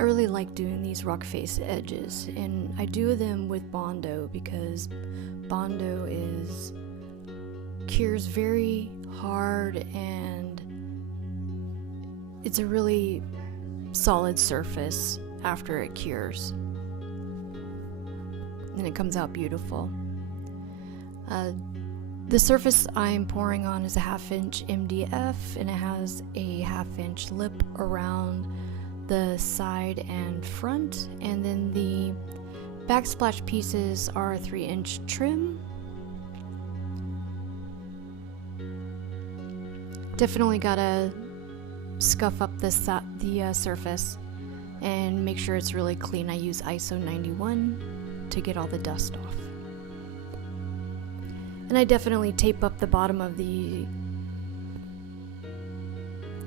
I really like doing these rock face edges, and I do them with Bondo because Bondo cures very hard, and it's a really solid surface after it cures, and it comes out beautiful. The surface I'm pouring on is a 1/2 inch MDF, and it has a 1/2 inch lip around the side and front, and then the backsplash pieces are a 3-inch trim. Definitely gotta scuff up the surface and make sure it's really clean. I use ISO 91 to get all the dust off. And I definitely tape up the bottom of the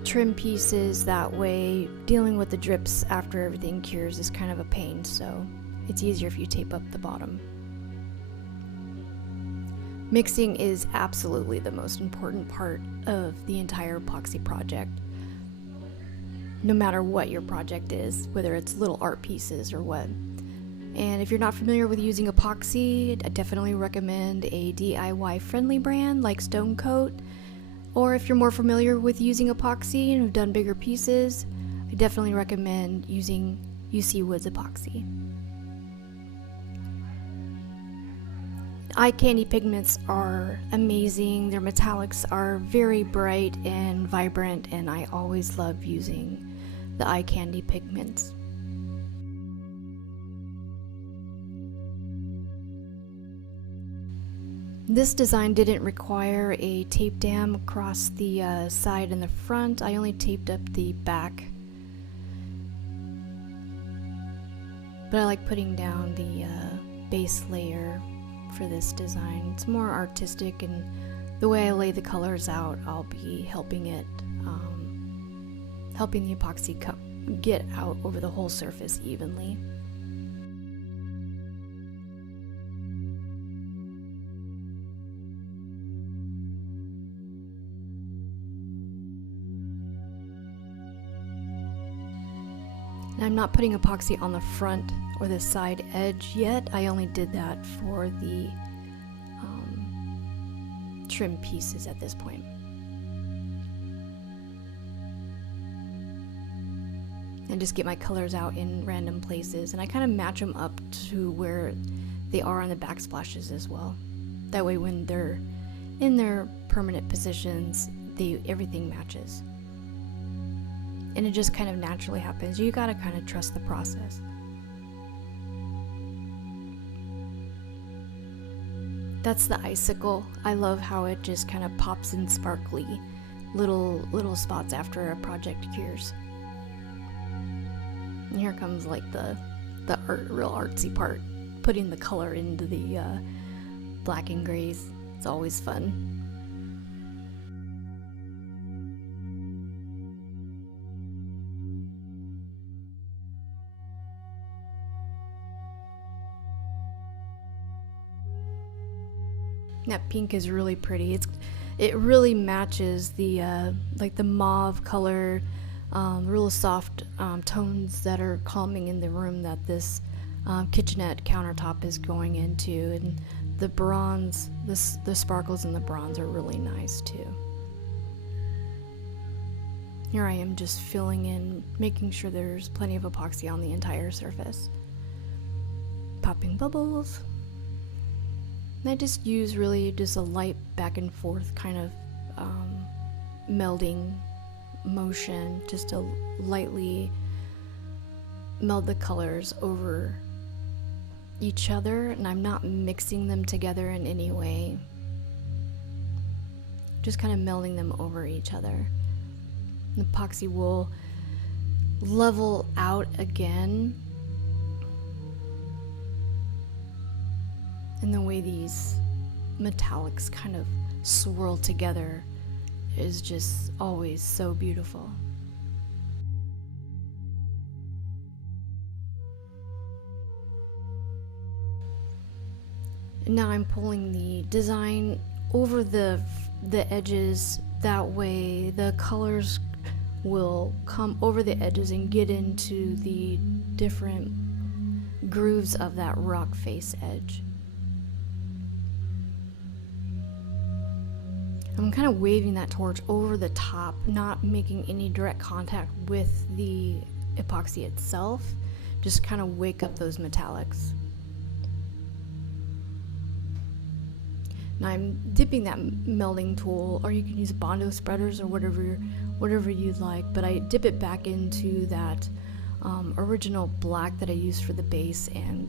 trim pieces, that way dealing with the drips after everything cures is kind of a pain, so it's easier if you tape up the bottom. Mixing is absolutely the most important part of the entire epoxy project, no matter what your project is, whether it's little art pieces or what. And if you're not familiar with using epoxy, I definitely recommend a DIY friendly brand like Stone Coat. Or if you're more familiar with using epoxy and have done bigger pieces, I definitely recommend using UC Woods epoxy. Eye candy pigments are amazing. Their metallics are very bright and vibrant, and I always love using the eye candy pigments. This design didn't require a tape dam across the side and the front. I only taped up the back. But I like putting down the base layer for this design. It's more artistic, and the way I lay the colors out, I'll be helping the epoxy get out over the whole surface evenly. And I'm not putting epoxy on the front or the side edge yet. I only did that for the trim pieces at this point. And just get my colors out in random places, and I kind of match them up to where they are on the backsplashes as well. That way when they're in their permanent positions, everything matches. And it just kind of naturally happens. You gotta kind of trust the process. That's the icicle. I love how it just kind of pops in sparkly little spots after a project cures. And here comes like the real artsy part, putting the color into the black and grays. It's always fun. That pink is really pretty. It really matches the like the mauve color, real soft tones that are calming in the room that this kitchenette countertop is going into, and the bronze, the sparkles in the bronze are really nice too. Here I am just filling in, making sure there's plenty of epoxy on the entire surface. Popping bubbles. And I just use really just a light back and forth kind of melding motion, just to lightly meld the colors over each other, and I'm not mixing them together in any way. Just kind of melding them over each other. The epoxy will level out again. And the way these metallics kind of swirl together is just always so beautiful. And now I'm pulling the design over the edges, that way the colors will come over the edges and get into the different grooves of that rock face edge. I'm kind of waving that torch over the top, not making any direct contact with the epoxy itself, just kind of wake up those metallics. Now I'm dipping that melding tool, or you can use Bondo spreaders or whatever you'd like, but I dip it back into that original black that I used for the base, and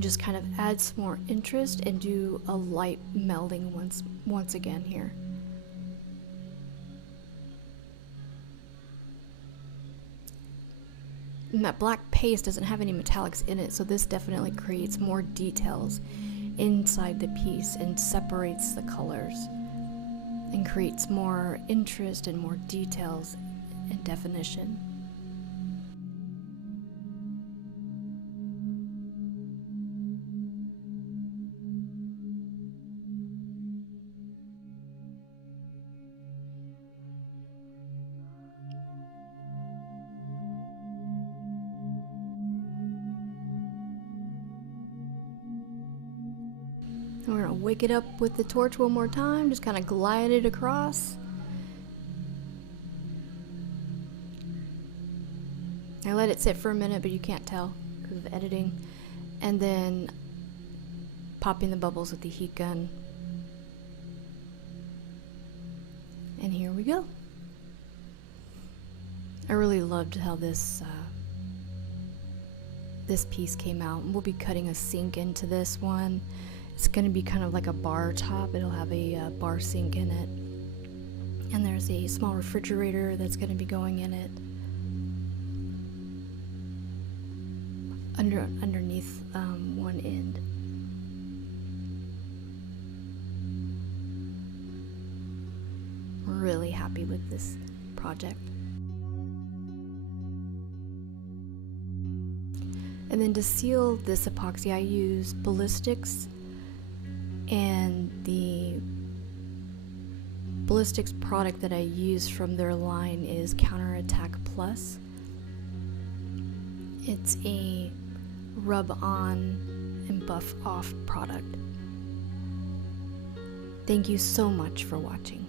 just kind of add some more interest and do a light melding once again here. And that black paste doesn't have any metallics in it, so this definitely creates more details inside the piece and separates the colors and creates more interest and more details and definition. We're going to wake it up with the torch one more time, just kind of glide it across. I let it sit for a minute, but you can't tell because of editing. And then popping the bubbles with the heat gun. And here we go. I really loved how this piece came out. We'll be cutting a sink into this one. It's going to be kind of like a bar top. It'll have a bar sink in it. And there's a small refrigerator that's going to be going in it. Underneath one end. Really happy with this project. And then to seal this epoxy, I use ballistics. And the ballistics product that I use from their line is Counterattack Plus. It's a rub on and buff off product. Thank you so much for watching.